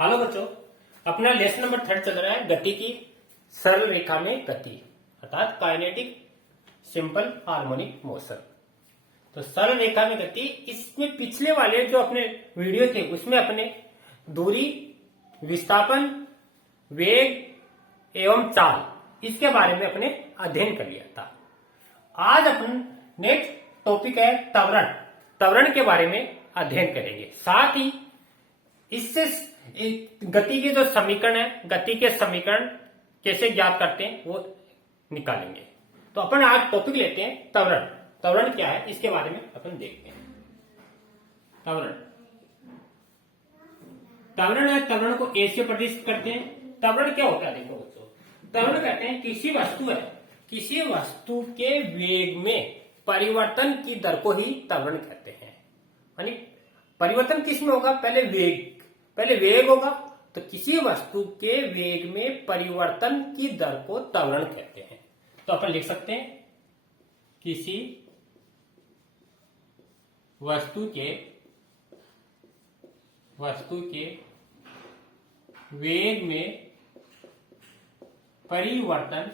Hello बच्चों, अपना lesson number 3 चल रहा है गति की सरल रेखा में गति अर्थात काइनेटिक सिंपल हार्मोनिक मोशन। तो सरल रेखा में गति, इसमें पिछले वाले जो अपने वीडियो थे उसमें अपने दूरी, विस्थापन, वेग एवं चाल इसके बारे में अपने अध्ययन कर लिया था। आज अपन नेक्स्ट टॉपिक है त्वरण। त्वरण के बारे में अध्ययन करेंगे। साथ ही इससे गति के जो समीकरण है, गति के समीकरण कैसे ज्ञात करते हैं वो निकालेंगे। तो अपन आज टॉपिक लेते हैं त्वरण। त्वरण क्या है इसके बारे में अपन देखते हैं। त्वरण त्वरण है, त्वरण को ए से प्रदर्शित करते हैं। त्वरण क्या होता है देखो बच्चों, त्वरण कहते हैं किसी वस्तु है, किसी वस्तु के वेग में परिवर्तन की दर को ही त्वरण कहते हैं। यानी परिवर्तन किस में होगा, पहले वेग होगा, तो किसी वस्तु के वेग में परिवर्तन की दर को त्वरण कहते हैं। तो अपन लिख सकते हैं किसी वस्तु के वेग में परिवर्तन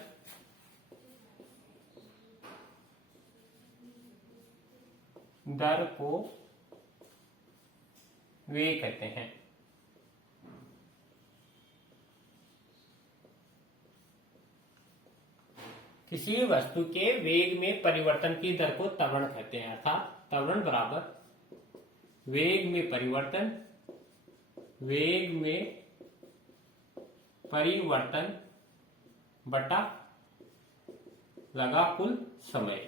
दर को वेग कहते हैं। किसी वस्तु के वेग में परिवर्तन की दर को त्वरण कहते हैं। अर्थात त्वरण बराबर वेग में परिवर्तन बटा लगा कुल समय।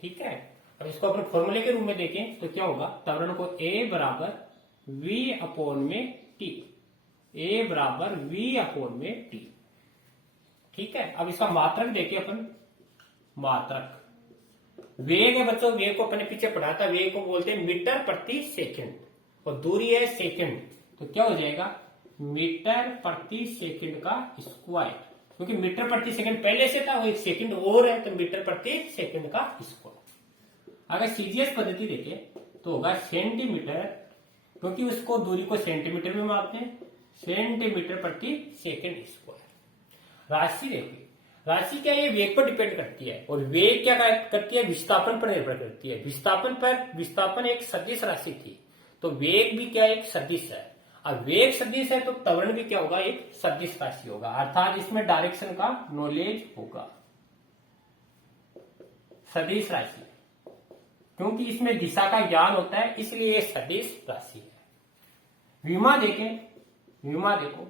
ठीक है, अब इसको अपन फॉर्मूले के रूप में देखें तो क्या होगा, त्वरण को A बराबर V अपॉन में T, A बराबर V अपॉन में T। ठीक है, अब इसका मात्रक देखें अपन। मात्रक वेग है बच्चों, वेग को अपने पीछे पढ़ा था, वेग को बोलते हैं मीटर प्रति सेकंड और दूरी है सेकंड। तो क्या हो जाएगा, मीटर प्रति सेकंड का स्क्वायर, क्योंकि मीटर प्रति सेकंड पहले से था, वो एक सेकंड और है तो मीटर प्रति सेकंड का स्क्वायर। अगर सीजीएस पद्धति देखें तो होगा सेंटीमीटर, क्योंकि उसको दूरी को सेंटीमीटर में मापते हैं, सेंटीमीटर प्रति सेकंड स्क्वायर। राशि देखिए, राशि क्या है, ये वेग पर डिपेंड करती है और वेग क्या करती है, विस्थापन पर निर्भर करती है। विस्थापन एक सदिश राशि थी, तो वेग भी क्या एक सदिश है। अब वेग सदिश है तो त्वरण भी क्या होगा, एक सदिश राशि होगा। अर्थात इसमें डायरेक्शन का नॉलेज होगा। सदिश राशि क्योंकि इसमें दिशा का ज्ञान होता है, इसलिए ये सदिश राशि है। विमा देखें, विमा देखो,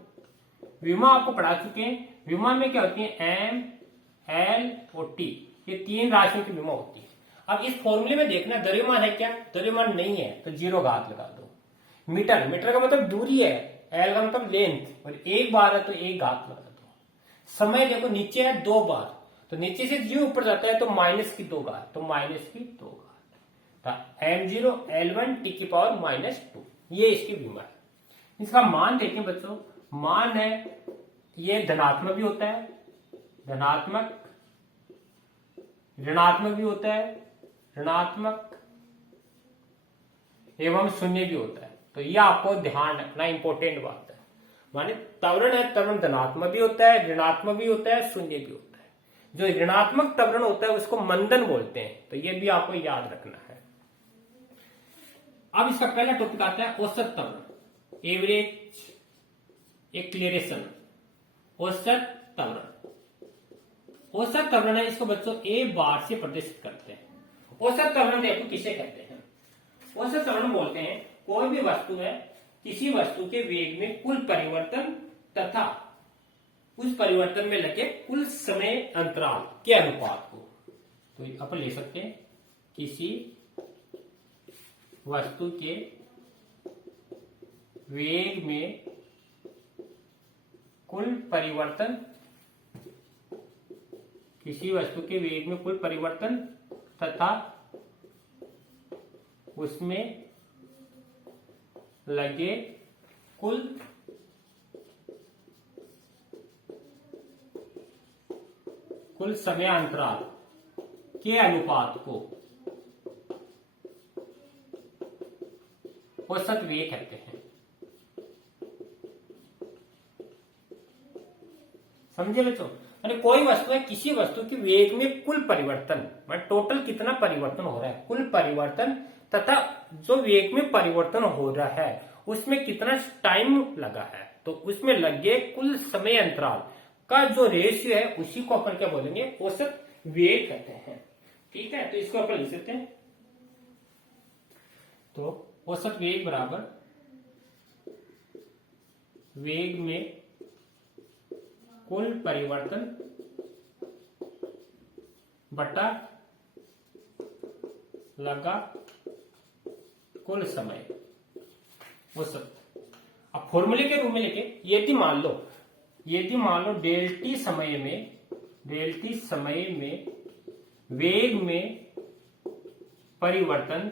विमा आपको पढ़ा चुके हैं। विमा में क्या होती है, एम, एल और टी, ये तीन राशियों की विमा होती है। अब इस फॉर्मूले में देखना द्रव्यमान है क्या, द्रव्यमान नहीं है तो 0 घात लगा दो। मीटर का मतलब दूरी है, एल का मतलब लेंथ, और 1 बार है तो 1 घात लगा दो। समय देखो, नीचे है 2 बार, तो नीचे से जो ऊपर जाता है तो माइनस की 2 घात, तो माइनस की 2 घात। m0 L1 t की पावर -2, ये इसकी विमा है। इसका मान देखें बच्चों, मान है ये धनात्मक भी होता है, धनात्मक, ऋणात्मक भी होता है, ऋणात्मक एवं शून्य भी होता है। तो ये आपको ध्यान रखना, इंपॉर्टेंट बात है। माने त्वरण है, त्वरण धनात्मक भी होता है, ऋणात्मक भी होता है, शून्य भी होता है। जो ऋणात्मक त्वरण होता है उसको मंदन बोलते हैं, तो ये भी आपको याद रखना है। अब इसका पहला टॉपिक आता है औसत त्वरण, एवरेज एक्सीलरेशन। औसत त्वरण, औसत त्वरण है, इसको बच्चों ए बार से प्रदर्शित करते हैं। औसत त्वरण देखो किसे कहते हैं, औसत त्वरण बोलते हैं कोई भी वस्तु है, किसी वस्तु के वेग में कुल परिवर्तन तथा उस परिवर्तन में लगे कुल समय अंतराल के अनुपात को। तो अपन ले सकते हैं किसी वस्तु के वेग में कुल परिवर्तन, किसी वस्तु के वेग में कुल परिवर्तन तथा उसमें लगे कुल समय अंतराल के अनुपात को औसत वेग कहते हैं। समझे बच्चों? यानी कोई वस्तु है, किसी वस्तु की वेग में कुल परिवर्तन, टोटल कितना परिवर्तन हो रहा है, कुल परिवर्तन तथा जो वेग में परिवर्तन हो रहा है उसमें कितना टाइम लगा है, तो उसमें लगे कुल समय अंतराल का जो रेशियो है उसी को अपन क्या बोलेंगे, औसत वेग कहते हैं। ठीक है, तो इसको अपन लिख सकते हैं, तो औसत वेग बराबर वेग में कुल परिवर्तन बटा लगा कुल समय औसत। अब फॉर्मूले के रूप में लेके यदि मान लो डेल टी समय में वेग में परिवर्तन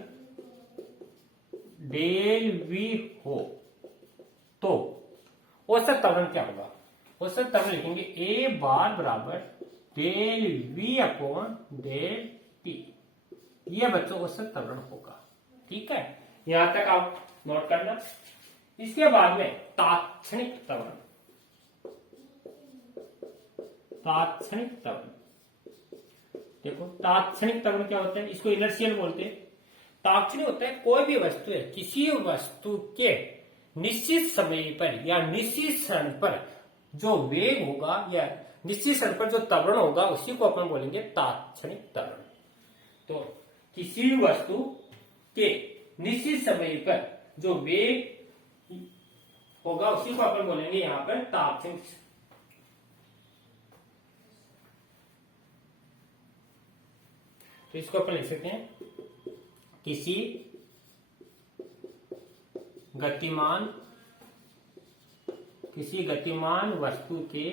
डेल वी हो तो औसत त्वरण क्या होगा, औसत त्वरण लिखेंगे ए बार बराबर del v upon del t, यह बच्चों औसत त्वरण होगा। ठीक है, यहां तक आप नोट करना। इसके बाद में तात्क्षणिक त्वरण, देखो तात्क्षणिक त्वरण क्या होता है, इसको इनर्शियल बोलते हैं। तात्क्षणिक होता है कोई भी वस्तु है, किसी वस्तु के निश्चित समय पर या निश्चित क्षण पर जो वेग होगा या निश्चित क्षण पर जो त्वरण होगा उसी को अपन बोलेंगे तात्क्षणिक त्वरण। तो किसी वस्तु के निश्चित समय पर जो वेग होगा उसी को अपन बोलेंगे यहां पर तात्क्षणिक। तो इसको अपन लिख सकते हैं, किसी गतिमान वस्तु के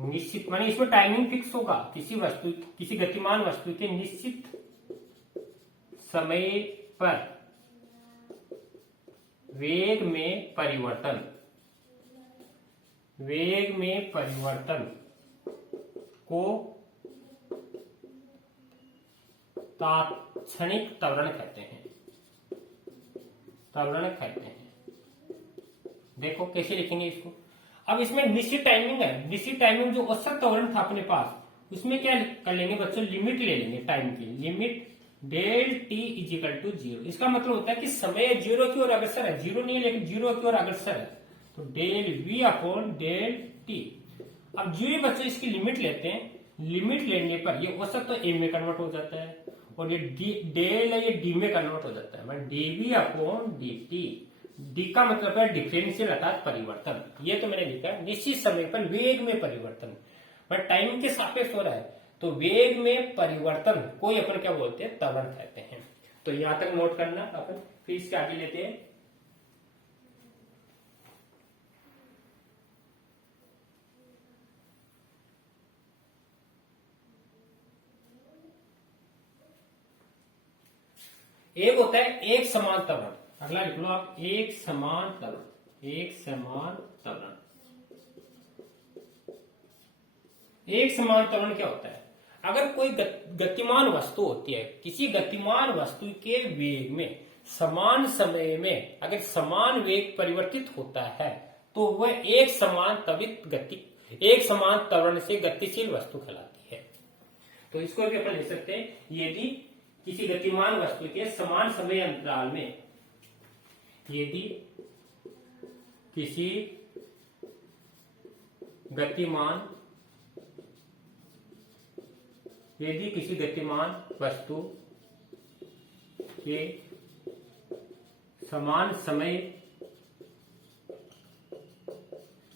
निश्चित, माने इसमें टाइमिंग फिक्स होगा, किसी गतिमान वस्तु के निश्चित समय पर वेग में परिवर्तन को तात्क्षणिक त्वरण कहते हैं। देखो कैसे लिखेंगे इसको। अब इसमें निश्चित टाइमिंग है, निश्चित टाइमिंग जो औसत त्वरण था अपने पास उसमें क्या कर लेंगे बच्चों, लिमिट ले लेंगे टाइम की, limit del t is equal to 0। इसका मतलब होता है कि समय 0 की ओर अग्रसर है, 0 नहीं है लेकिन 0 की ओर अग्रसर है, तो del v upon del t. अब जो ये बच्चों इसकी लिमिट लेते हैं, लिमिट लेने पर ये औसत तो ए में कन्वर्ट हो जाता है और ये डेल है ये डी में कन्वर्ट हो जाता है, मतलब d v upon d t. D का मतलब है डिफरेंशियल अर्थात परिवर्तन। ये तो मैंने लिखा है निश्चित समय पर वेग में परिवर्तन, बट टाइम के सापेक्ष हो रहा है, तो वेग में परिवर्तन को अपन क्या बोलते हैं, त्वरण कहते हैं। तो यहां तक नोट करना अपन, फिर इसके आगे लेते हैं। एक होता है एक समान त्वरण, अगला लिख लो आप, एक समान त्वरण। एक समान त्वरण क्या होता है, अगर कोई गतिमान वस्तु होती है, किसी गतिमान वस्तु के वेग में समान समय में अगर समान वेग परिवर्तित होता है तो वह एक समान त्वरण से गतिशील वस्तु कहलाती है। तो इसको भी अपन लिख सकते हैं, यदि किसी गतिमान वस्तु के समान समय अंतराल में, यदि किसी गतिमान वस्तु के समान समय,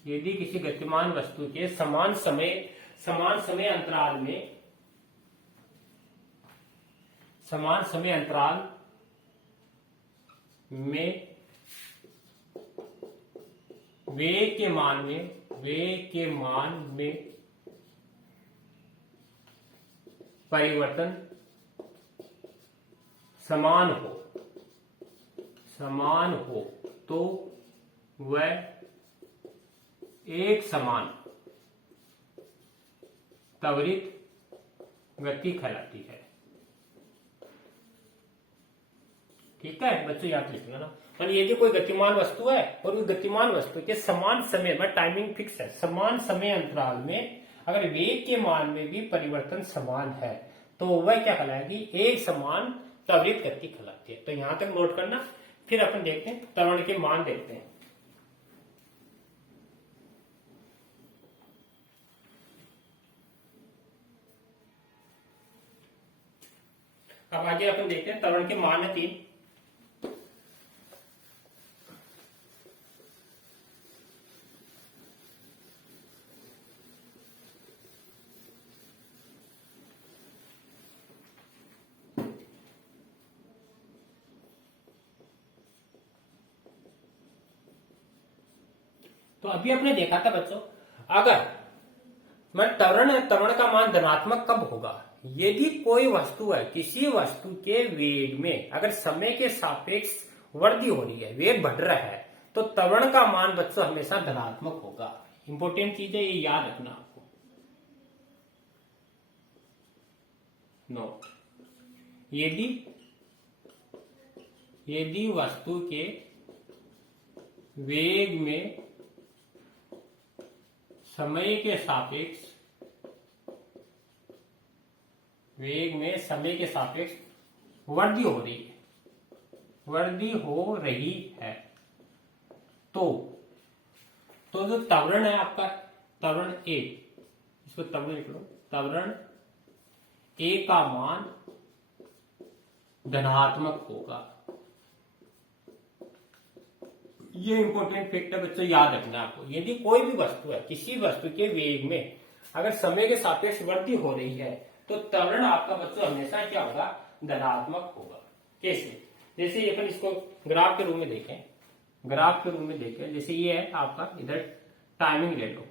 यदि किसी गतिमान वस्तु के समान समय अंतराल में, समान समय अंतराल में वेग के मान में परिवर्तन समान हो तो वह एक समान त्वरित गति कहलाती है। ठीक है बच्चों, याद रखिएगा ना। मानिए यदि कोई गतिमान वस्तु है और उस गतिमान वस्तु के समान समय में, टाइमिंग फिक्स है, समान समय अंतराल में अगर वेग के मान में भी परिवर्तन समान है तो वह क्या कहलाएगी, एक समान त्वरित गति कहलाती है। तो यहां तक नोट करना। फिर अपन देखते हैं त्वरण के मान देखते हैं। अब आगे अपन देखते हैं त्वरण के मान है 3। तो अभी आपने देखा था बच्चों, अगर मैं त्वरण का मान धनात्मक कब होगा, यदि कोई वस्तु है, किसी वस्तु के वेग में अगर समय के सापेक्ष वृद्धि हो रही है, वेग बढ़ रहा है, तो त्वरण का मान बच्चों हमेशा धनात्मक होगा। इंपॉर्टेंट चीज है, ये याद रखना आपको। नो, यदि वस्तु के वेग में समय के सापेक्ष वृद्धि हो रही है तो जो त्वरण है आपका, त्वरण ए, इसको त्वरण लिख लो, त्वरण ए का मान धनात्मक होगा। ये इंपॉर्टेंट फैक्ट है बच्चों, याद रखना आपको। यदि कोई भी वस्तु है, किसी वस्तु के वेग में अगर समय के सापेक्ष वृद्धि हो रही है तो त्वरण आपका बच्चों हमेशा क्या होगा, धनात्मक होगा। कैसे, जैसे अपन इसको ग्राफ के रूप में देखें, जैसे ये है आपका, इधर टाइमिंग ले लो,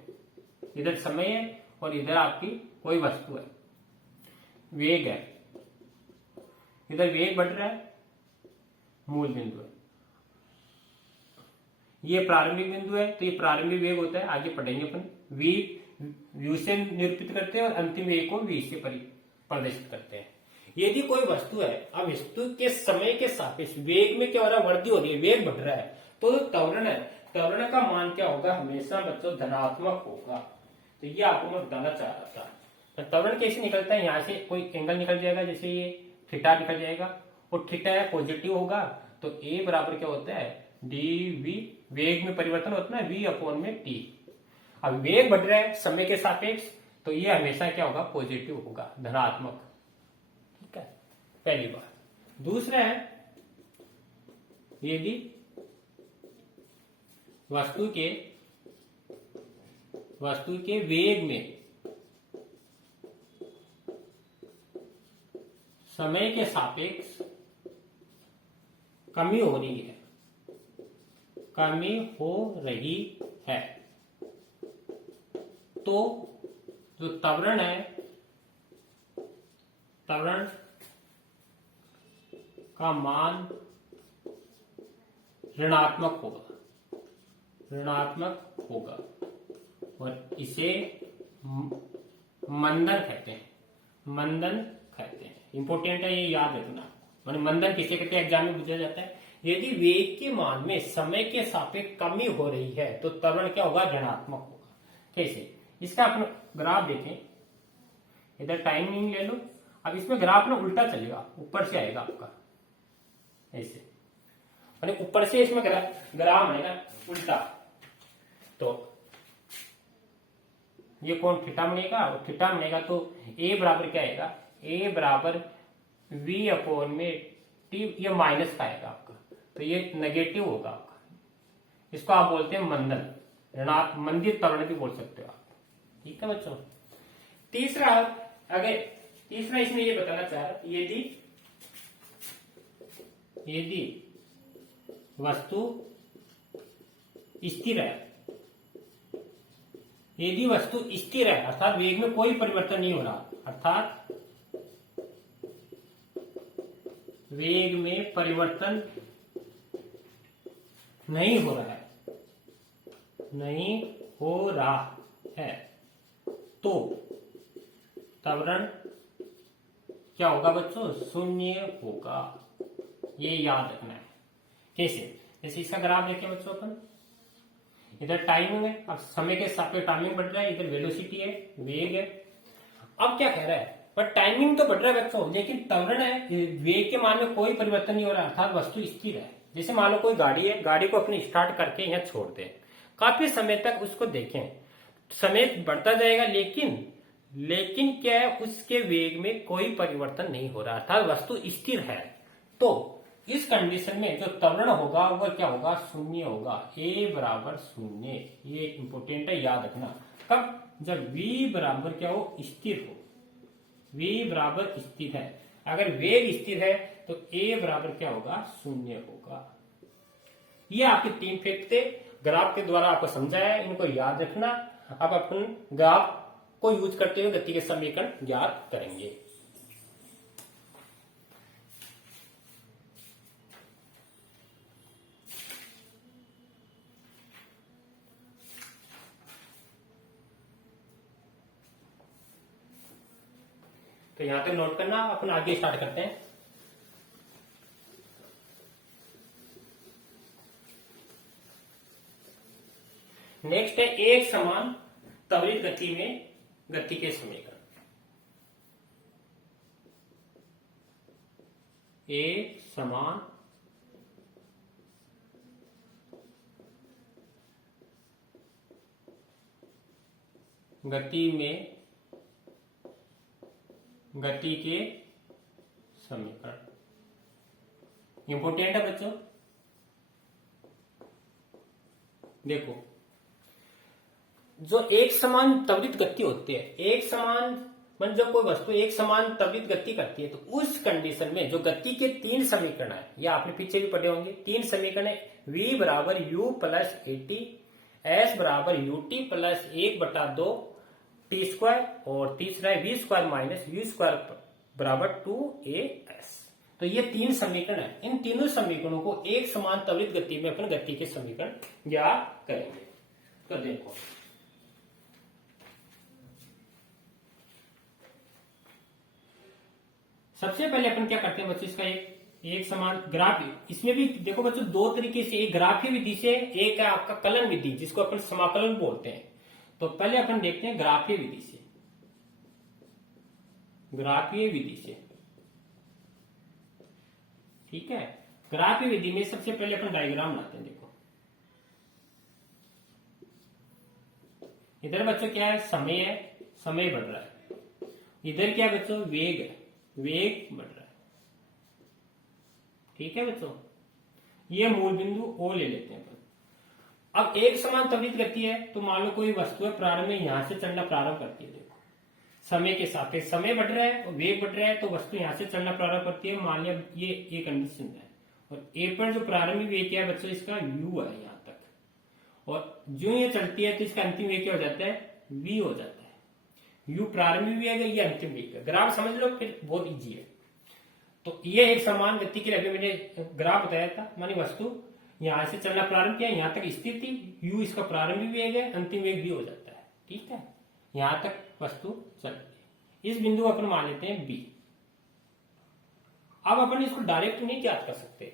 इधर समय है और इधर आपकी कोई वस्तु है, वेग है, इधर वेग बढ़ रहा है, मूल बिंदु है, ये प्रारंभिक बिंदु है, तो ये प्रारंभिक वेग होता है, आगे पढ़ेंगे अपन। v से निरूपित करते हैं और अंतिम वेग को v से प्रदर्शित करते हैं। यदि कोई वस्तु है, अब वस्तु के समय के सापेक्ष वेग में क्या हो रहा है, वृद्धि हो रही है, वेग बढ़ रहा है, तो त्वरण है, त्वरण का मान क्या होगा, हमेशा बच्चों धनात्मक होगा। तो ये आपको मैं बताना चाह रहा था। तो त्वरण कैसे निकलता है, यहाँ से कोई एंगल निकल जाएगा, जैसे ये थीटा निकल जाएगा, और थीटा है पॉजिटिव होगा, तो ए बराबर क्या होता है, dv, वेग में परिवर्तन होता है v अपॉन में t। अब वेग बढ़ रहा है समय के सापेक्ष, तो ये हमेशा क्या होगा, पॉजिटिव होगा, धनात्मक। ठीक है, पहली बात। दूसरा है, यदि वस्तु के वेग में समय के सापेक्ष कमी हो रही है तो जो त्वरण है, त्वरण का मान ऋणात्मक होगा और इसे मंदन कहते हैं। इंपोर्टेंट है, ये याद रखना। माने मंदन किसे कहते हैं, एग्जाम में पूछा जाता है। यदि वेग के मान में समय के सापेक्ष कमी हो रही है तो त्वरण क्या होगा, ऋणात्मक होगा। कैसे, इसका अपना ग्राफ देखें, इधर टाइमिंग ले लो। अब इसमें ग्राफ ना उल्टा चलेगा, ऊपर से आएगा आपका, ऐसे, माने ऊपर से इसमें ग्राफ आएगा उल्टा, तो ये कौन थीटा बनेगा, और थीटा बनेगा तो ए बराबर क्या आएगा, ए बराबर v अपॉन में t, ये माइनस का आएगा आपका, तो ये नेगेटिव होगा आपका। इसको आप बोलते हैं मंदन, मंदिर त्वरण भी बोल सकते हो आप। ठीक है बच्चों। तीसरा इसमें ये बताना चाह रहा, यदि वस्तु स्थिर है, अर्थात वेग में कोई परिवर्तन नहीं हो रहा, अर्थात वेग में परिवर्तन नहीं हो रहा है तो त्वरण क्या होगा बच्चों, शून्य होगा। ये याद रखना है। कैसे? जैसे इसका ग्राफ देखें बच्चों अपन, इधर टाइमिंग है, अब समय के सापेक्ष टाइमिंग बढ़ रहा है, इधर वेलोसिटी है, वेग है। अब क्या कह रहा है, पर टाइमिंग तो बढ़ रहा है बच्चों, लेकिन त्वरण है, वेग के मान में कोई परिवर्तन नहीं हो रहा, अर्थात वस्तु स्थिर है। जैसे मान लो कोई गाड़ी है, गाड़ी को अपनी स्टार्ट करके यहाँ छोड़ दे, काफी समय तक उसको देखें, समय बढ़ता जाएगा, लेकिन क्या है, उसके वेग में कोई परिवर्तन नहीं हो रहा, अर्थात वस्तु स्थिर है। तो इस कंडीशन में जो त्वरण होगा वो क्या होगा, शून्य होगा, ए बराबर शून्य। ये इंपोर्टेंट है, याद रखना। कब? जब v बराबर क्या हो, स्थिर हो, v बराबर स्थिर है। अगर वेग स्थिर है तो a बराबर क्या होगा, शून्य होगा। ये आपके 3 फैक्ट थे, ग्राफ के द्वारा आपको समझाया, इनको याद रखना। अब अपन ग्राफ को यूज करते हुए गति के समीकरण याद करेंगे। तो यहां तक नोट करना, अपन आगे स्टार्ट करते हैं। नेक्स्ट है एक समान त्वरित गति में गति के समीकरण। एक समान गति में गति के समीकरण इंपोर्टेंट है बच्चों। देखो, जो एक समान त्वरित गति होती है, एक समान मतलब जब कोई वस्तु एक समान त्वरित गति करती है, तो उस कंडीशन में जो गति के 3 समीकरण है, ये आपने पीछे भी पढ़े होंगे, 3 समीकरण है। v बराबर u plus A T, S बराबर U T plus 1/2 T square, और तीसरा है v square minus U square बराबर 2as। तो ये 3 समीकरण है। इन तीनों समीकरणों को एक समान त्वरित गति में अपन गति के समीकरण याद करेंगे। तो देखो, सबसे पहले अपन क्या करते हैं बच्चों, इसका एक समान ग्राफ। इसमें भी देखो बच्चों, 2 तरीके से, एक ग्राफीय विधि से, एक है आपका कलन विधि, जिसको अपन समाकलन बोलते हैं। तो पहले अपन देखते हैं ग्राफीय विधि से। ग्राफीय विधि से, ठीक है। ग्राफीय विधि में सबसे पहले अपन डायग्राम बनाते हैं। देखो, इधर बच्चों क्या है, समय है, समय बढ़ रहा है। इधर क्या है बच्चों, वेग है, वेग बढ़ रहा है। ठीक है बच्चों, ये मूल बिंदु ओ ले लेते हैं अपन। अब एक समान त्वरित गति है, तो मान लो कोई वस्तु है, प्रारंभ में यहां से चलना प्रारंभ करती है। देखो, समय के साथ समय बढ़ रहा है और वेग बढ़ रहा है, तो वस्तु यहां से चलना प्रारंभ करती है। मान लिया ये एक कंडीशन है, और ए पर जो प्रारंभिक वेग क्या है बच्चों, इसका u है यहां तक, और जो ये चलती है तो इसका अंतिम वेग क्या हो जाता है, v हो जाता है। u प्रारंभिक वेग है, ये अंतिम वेग है। ग्राफ समझ लो, फिर बहुत इजी है। तो ये एक समान गति के लिए अभी मैंने ग्राफ बताया था, मानी वस्तु यहां से चलना प्रारंभ किया, यहां तक स्थिर थी, u इसका प्रारंभिक वेग है, अंतिम वेग v हो जाता है। ठीक है, यहां तक वस्तु चल रही है। इस बिंदु को अपन मान लेते हैं B। अब अपन इसको डायरेक्ट नहीं ज्ञात कर सकते,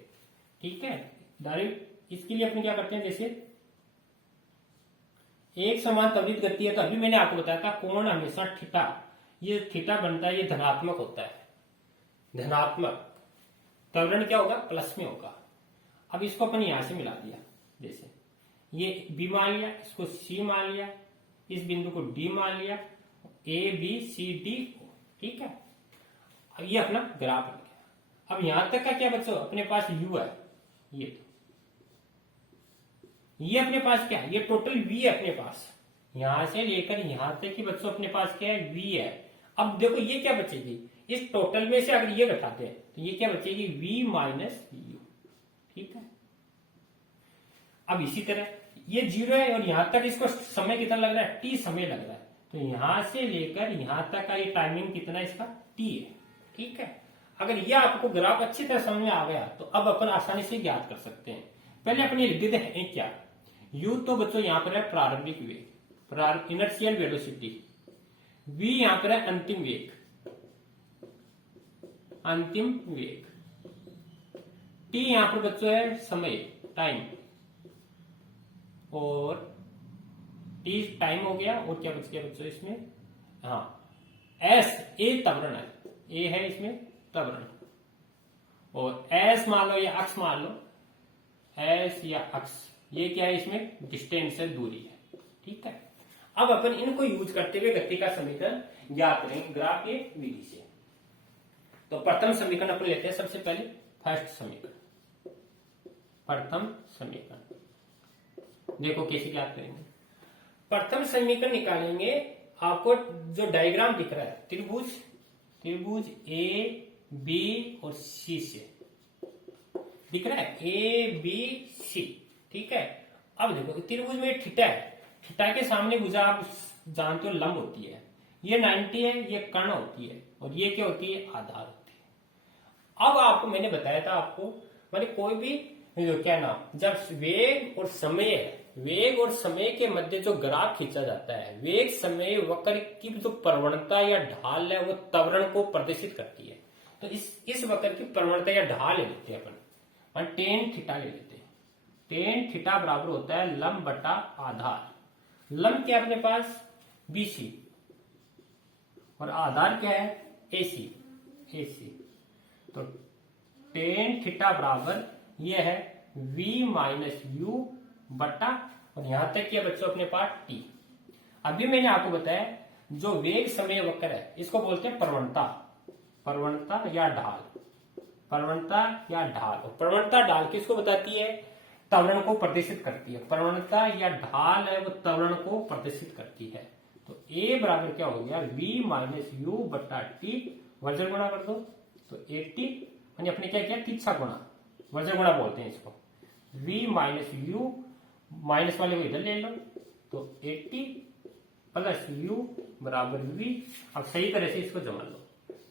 ठीक है। डायरेक्ट इसके लिए अपन क्या करते हैं, जैसे एक समान त्वरित गति है, तो अभी मैंने आपको बताया था कोण हमेशा थीटा, ये थीटा बनता है, ये धनात्मक होता है, धनात्मक। त्वरण क्या होगा, प्लस में होगा। अब इसको अपन यहां से मिला दिया, जैसे ये B मान लिया, इसको C मान लिया, इस बिंदु को D मान लिया, A B C D, ठीक है। अब ये अपना ग्राफ बन गया। अब यहां तक का क्या बच्चों, अपने पास U है, ये अपने पास क्या है, ये टोटल V है अपने पास, यहां से लेकर यहां तक की बच्चों अपने पास क्या है, V है। अब देखो ये क्या बचेगी, इस टोटल में से अगर ये घटाते हैं तो ये क्या बचेगी, V माइनस U, ठीक है। अब इसी तरह ये 0 है, और यहां तक इसको समय कितना लग रहा है, t समय लग रहा है, तो यहां से लेकर यहां तक का ये टाइमिंग कितना इसका, t है। ठीक है, अगर ये आपको ग्राफ अच्छी तरह समझ में आ गया, तो अब अपन आसानी से ज्ञात कर सकते हैं। पहले अपन ये लिख देते हैं क्या, u तो बच्चों यहां पर है प्रारंभिक वेग, इनर्शियल वेलोसिटी। v यहां पर है अंतिम वेग, अंतिम वेग। टी यहां पर बच्चों है समय, टाइम, और टी टाइम हो गया, और क्या बच गया बच्चों इसमें, हाँ एस, ए त्वरण है, ए है इसमें त्वरण, और एस मान लो या अक्ष मान लो, एस या अक्ष, ये क्या है इसमें डिस्टेंस है, दूरी है। ठीक है, अब अपन इनको यूज करते हुए गति का समीकरण ज्ञात करेंगे ग्राफ के विधि से। तो प्रथम समीकरण अपन लेते हैं सबसे पहले, फर्स्ट समीकरण, प्रथम समीकरण देखो कैसे ज्ञात करेंगे। प्रथम समीकरण निकालेंगे, आपको जो डायग्राम दिख रहा है त्रिभुज ए बी और सी से दिख रहा है, ए बी सी। ठीक है, अब देखो त्रिभुज में थीटा है, थीटा के सामने भुजा आप जानते हो लंब होती है, ये 90 है, ये कर्ण होती है, और ये क्या होती है, आधार होती है। अब आपको मैंने बताया था आपको, मैंने कोई भी क्या नाम, जब वेग और समय है, वेग और समय के मध्य जो ग्राफ खींचा जाता है, वेग समय वक्र की जो प्रवणता या ढाल है वो त्वरण को प्रदर्शित करती है। तो इस वक्र की प्रवणता या ढाल ले लेते हैं अपन, और टेन थीटा ले लेते हैं। टेन थीटा बराबर होता है लंब बटा आधार। लंब क्या अपने पास बीसी, और आधार क्या है एसी। तो टेन थीटा बराबर ये है v माइनस यू बटा, और यहां तक किया बच्चों अपने पास t। अभी मैंने आपको बताया जो वेग समय वक्र है इसको बोलते हैं प्रवणता या ढाल, और प्रवणता ढाल किसको बताती है, त्वरण को प्रदर्शित करती है। प्रवणता या ढाल है वो त्वरण को प्रदर्शित करती है। तो a बराबर क्या हो गया, v माइनस यू बटा टी, वर्जन गुणा कर दो तो 80, यानी अपने क्या किया तिरछा गुणा, वर्जन गुणा बोलते हैं इसको। v माइनस यू, माइनस वाले को इधर ले लो, तो 80 प्लस u बराबर v। अब सही तरह से इसको जमा लो,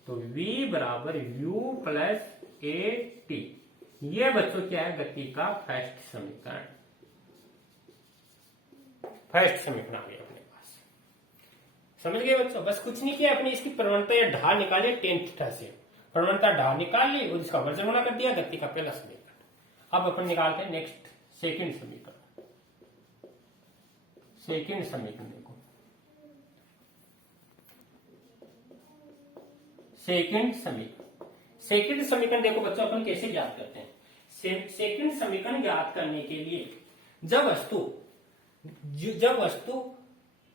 तो v बराबर u प्लस ए टी। ये बच्चों क्या है, गति का फर्स्ट समीकरण आ गया अपने पास। समझ गए बच्चों, बस कुछ नहीं किया, अपने इसकी प्रवणता या ढाल निकाले टेन थीटा से, प्रवणता ढाल निकाल ली और इसका वर्जन गुणा कर दिया, गति का पहला समीकरण। अब अपन निकालते हैं नेक्स्ट सेकंड समीकरण। देखो सेकंड समीकरण देखो बच्चों अपन कैसे ज्ञात करते हैं। सेकंड समीकरण ज्ञात करने के लिए जब वस्तु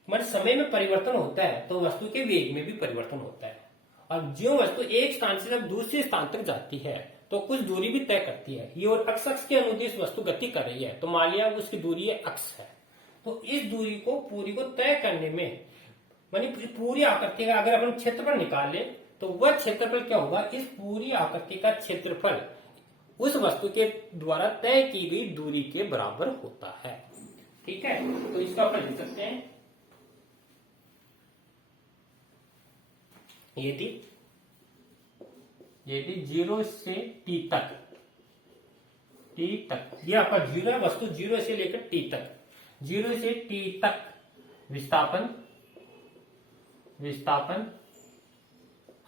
मतलब समय में परिवर्तन होता है तो वस्तु के वेग में भी परिवर्तन होता है, और जो वस्तु एक स्थान से जब दूसरे स्थान तक जाती है तो कुछ दूरी भी तय करती है, ये और अक्ष के अनुदिश वस्तु गति कर रही है, तो मान लिया उसकी दूरी अक्ष है। तो इस दूरी को पूरी को तय करने में मानी पूरी आकृति का अगर अपन क्षेत्रफल निकाले तो वह क्षेत्रफल क्या होगा, इस पूरी आकृति का क्षेत्रफल उस वस्तु के द्वारा तय की गई दूरी के बराबर होता है। ठीक है, तो इसका अपन लिख सकते हैं, ये थी 0 से t तक, ये आपका जीरो है, वस्तु 0 से लेकर t तक, 0 से t तक विस्थापन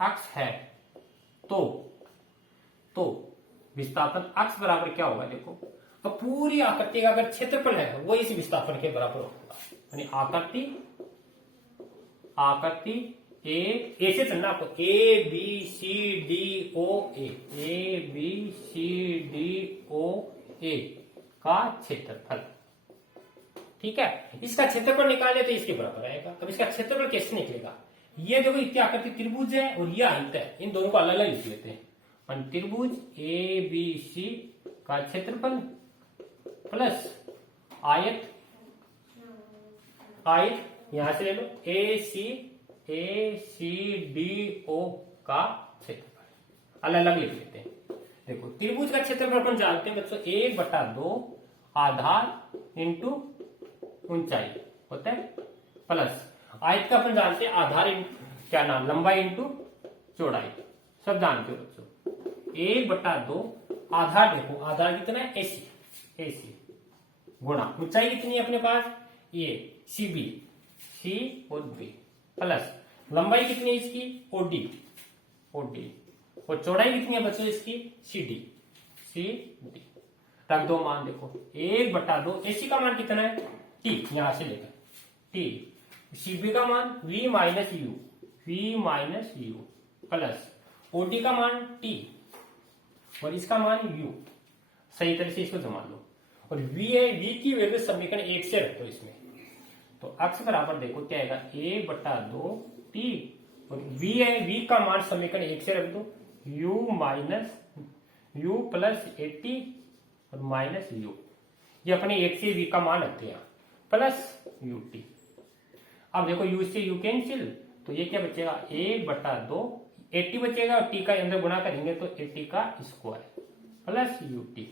अक्ष है, तो विस्थापन अक्ष बराबर क्या होगा, देखो तो पूरी आकृति का अगर क्षेत्रफल है वो इस विस्थापन के बराबर होगा। यानी आकृति ए से चलना आपको, A B C D O ए का क्षेत्रफल। ठीक है, इसका क्षेत्रफल निकाले तो इसके बराबर आएगा। अब इसका क्षेत्रफल कैसे निकलेगा, ये देखो इतनी आकृति त्रिभुज है और ये आयत है, इन दोनों को अलग अलग लिख लेते हैं। त्रिभुज ए बी सी का क्षेत्रफल प्लस आयत यहां से ले लो ए सी डी ओ का क्षेत्रफल, अलग अलग लिख लेते हैं। देखो त्रिभुज का क्षेत्रफल अपन जानते हैं बच्चों, 1/2 आधार इंटू ऊंचाई होता है, प्लस आयत का अपन जानते हैं आधार क्या नाम, लंबाई इंटू चौड़ाई, सब जानते हो बच्चों। 1/2 आधार, देखो आधार कितना है एसी गुणा ऊंचाई कितनी है अपने पास, ये सी और बी, प्लस लंबाई कितनी है इसकी ओडी, और चौड़ाई कितनी है बच्चों इसकी सी सी डी। रख दो मान, देखो 1/2 एसी का मान कितना है टी, यहां से लेकर टी, सीबी का मान v minus u plus OD का मान टी और इसका मान u। सही तरह से इसको जमा लो और v है, v की वैल्यू समीकरण 1 से रख दो इसमें। तो x बराबर देखो क्या आएगा 1/2 टी और v है, v का मान समीकरण 1 से रख दो u माइनस यू प्लस 80 और माइनस यू, ये अपने 1 से v का मान रखते हैं प्लस यू टी। अब देखो u से u कैंसिल, तो ये क्या बचेगा 1/2 80 बचेगा और t का अंदर गुणा करेंगे तो 80 का स्क्वायर प्लस यू टी।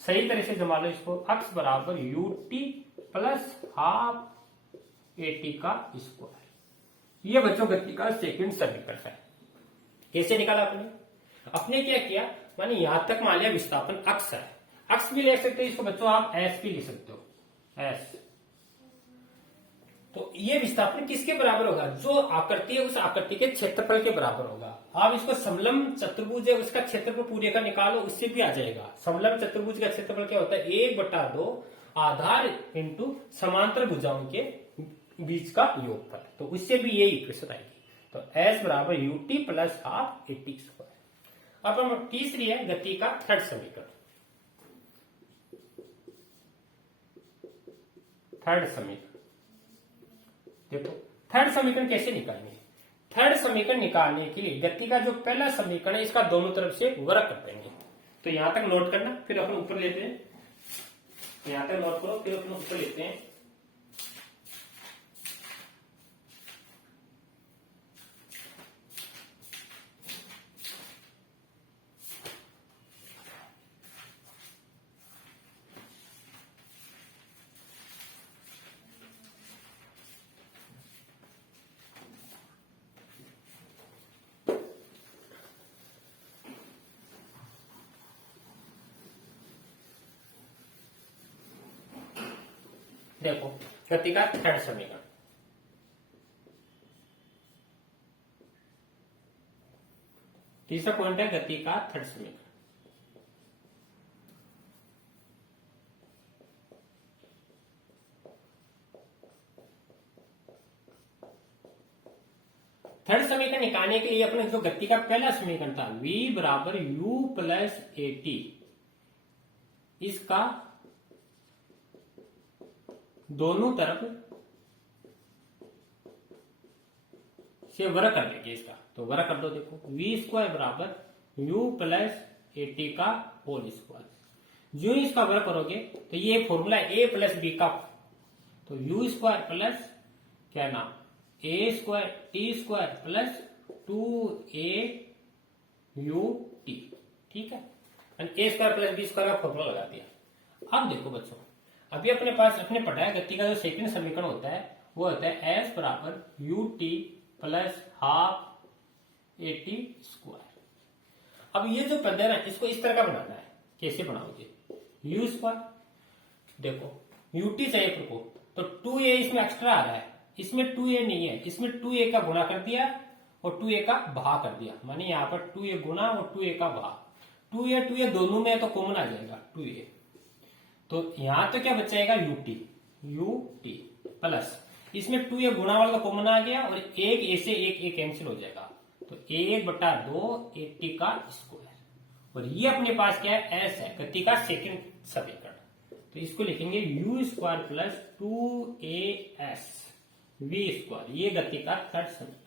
सही तरह से जमा लो इसको, x बराबर यू टी प्लस हाफ 80 का स्क्वायर। ये बच्चों गति का सेकंड समीकरण है। कैसे निकाला अपने क्या किया, माने यहां तक मान लिया विस्थापन अक्ष है, अक्ष भी ले सकते हो इसको बच्चों, आप एस भी ले सकते हो एस। तो ये विस्थापन किसके बराबर होगा, जो आकृति है उस आकृति के क्षेत्रफल के बराबर होगा। आप इसको समलम चतुर्भुज है उसका क्षेत्रफल पूरे का निकालो, उससे भी आ जाएगा। समलम चतुर्भुज का क्षेत्रफल क्या होता है 1/2 आधार इंटू समांतर भुजाओं के बीच का योगफल, तो उससे भी ये इक्वेशन आएगी। तो एस बराबर U T plus half 80 square. अब हम तीसरी है गति का थर्ड समीकरण। थर्ड समीकरण देखो, थर्ड समीकरण कैसे निकालेंगे। थर्ड समीकरण निकालने के लिए गति का जो पहला समीकरण है इसका दोनों तरफ से वर्ग कर देंगे। तो यहां तक नोट करना, फिर अपन ऊपर लेते हैं, यहां तक नोट करो फिर अपन ऊपर लेते हैं। देखो गति का थर्ड समीकरण, तीसरा पॉइंट है गति का थर्ड समीकरण। थर्ड समीकरण निकालने के लिए अपने जो गति का पहला समीकरण था v बराबर u प्लस ए टी, इसका दोनों तरफ से वर्ग कर लेंगे इसका। तो वर्ग कर दो, देखो v स्क्वायर बराबर u प्लस ए टी का होल स्क्वायर। जो इसका वर्ग करोगे तो ये फॉर्मूला a प्लस बी का, तो u स्क्वायर प्लस क्या नाम A square T square plus 2a u T, ठीक है। A square plus B square का फॉर्मूला लगा दिया। अब देखो बच्चों, अभी अपने पास अपने पढ़ा है गति का जो सेकंड समीकरण होता है वो होता है एस बराबर U T plus half A T square. अब ये जो पद है ना इसको इस तरह का बनाना है, कैसे बनाओगे यू स्क्वायर, देखो यू टी चाहिए अपने को, तो 2a इसमें एक्स्ट्रा आ रहा है, इसमें 2a नहीं है, इसमें 2a का गुणा कर दिया और 2a का भाग कर दिया, माने यहाँ पर 2a गुणा और 2a का भाग, 2a दोनों में तो कॉमन आ जाएगा 2a, तो यहां तो क्या बचेगा यू टी प्लस इसमें 2a गुणा वाला कॉमन आ गया और एक ए से एक कैंसिल हो जाएगा, तो 1/2 80 का स्क्वायर। और ये अपने पास क्या है एस है, गति का सेकंड समीकरण, तो इसको लिखेंगे u square plus 2as v square. ये गति का थर्ड समीकरण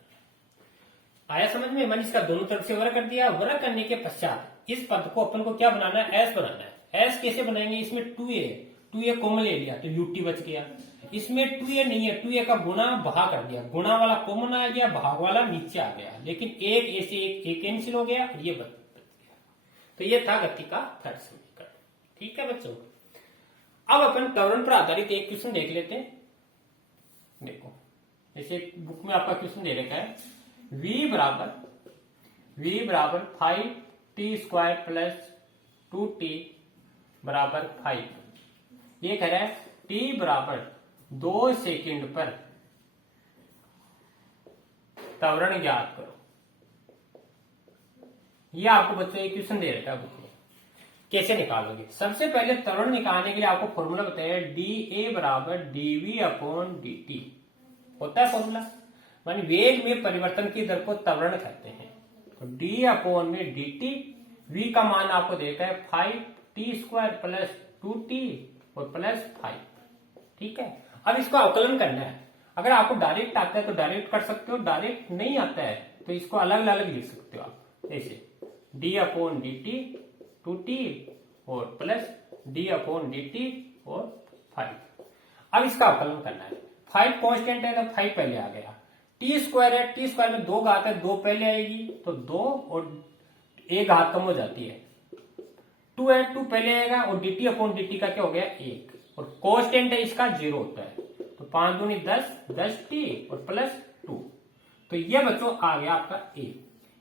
आया समझ में। मैंने इसका दोनों तरफ से वर्ग कर दिया। वर्ग करने के पश्चात इस पद को अपन को क्या बनाना है एस बनाना है। एस कैसे बनाएंगे, इसमें 2a कॉमन ले लिया तो यूटी बच गया, इसमें 2a नहीं है, 2a का गुणा भाग कर दिया, गुणा वाला कॉमन आ गया, भाग वाला नीचे आ गया, लेकिन एक ए से एक कैंसिल हो गया, ये बच गया। तो ये था गति का थर्ड समीकरण, ठीक है बच्चों। अब अपन त्वरण पर आधारित एक क्वेश्चन देख लेते हैं। देखो जैसे बुक में आपका क्वेश्चन दे रखा है v बराबर 5t स्क्वायर प्लस 2t बराबर 5। ये कह रहा है t बराबर 2 सेकंड पर त्वरण ज्ञात करो। ये आपको बच्चों एक क्वेश्चन दे रखा है बुक में। कैसे निकालोगे? सबसे पहले त्वरण निकालने के लिए आपको फॉर्मूला बताया, डी ए बराबर डीवी अपॉन डी टी होता है फॉर्मूला, मानी वेग में परिवर्तन की दर को त्वरण कहते हैं। तो डी अपॉन में डी टी, वी का मान आपको देता है 5t² प्लस 2t और प्लस 5। ठीक है, अब इसको अवकलन करना है। अगर आपको डायरेक्ट आता है तो डायरेक्ट कर सकते हो, डायरेक्ट नहीं आता है तो इसको अलग अलग लिख सकते हो आप, ऐसे D upon d T 2t और plus D upon d T और 5। अब इसका अवकलन करना है। 5 कांस्टेंट है तो 5 पहले आ गया, t² है, t² में 2 घात है, 2 पहले आएगी तो 2 और 1 घात कम हो जाती है, 2 है, 2 पहले आएगा और dt अपॉन dt का क्या हो गया 1, और कांस्टेंट है इसका 0 होता है, तो 5 दूनी 10, 10t और प्लस 2। तो ये बच्चों आ गया आपका a,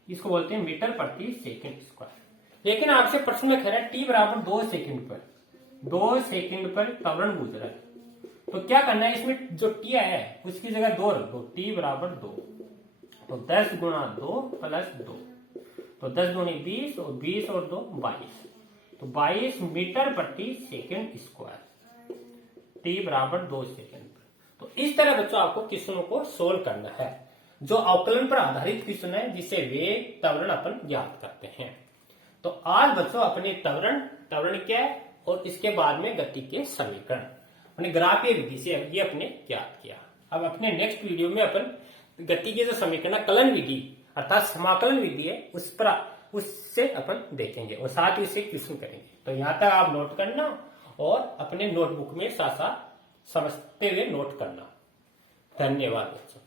इसको बोलते हैं मीटर प्रति सेकंड स्क्वायर। लेकिन आपसे प्रश्न में कह रहा है t बराबर 2 सेकंड पर, 2 सेकंड पर त्वरण गुजरा है, तो क्या करना है, इसमें जो t है उसकी जगह 2 रख दो, t बराबर 2, तो 10 गुणा 2 प्लस 2, तो 10 दूनी 20 और 20 और 2 22, तो 22 मीटर प्रति सेकंड स्क्वायर, t बराबर 2 सेकंड पर। तो इस तरह बच्चों आपको क्वेश्चनों को सोल्व करना है, जो अवकलन पर आधारित क्वेश्चन है, जिसे वेग त्वरण अपन याद करते हैं। तो आज बच्चों अपने त्वरण क्या है और इसके बाद में गति के समीकरण अपने ग्राफीय विधि से ये अपने याद किया। अब अपने नेक्स्ट वीडियो में अपन गति के जो समीकरण कलन विधि अर्थात समाकलन विधि है उससे अपन देखेंगे और साथ ही उससे क्वेश्चन करेंगे। तो यहाँ तक आप नोट करना और अपने नोटबुक में साथ साथ समझते हुए नोट करना। धन्यवाद बच्चों।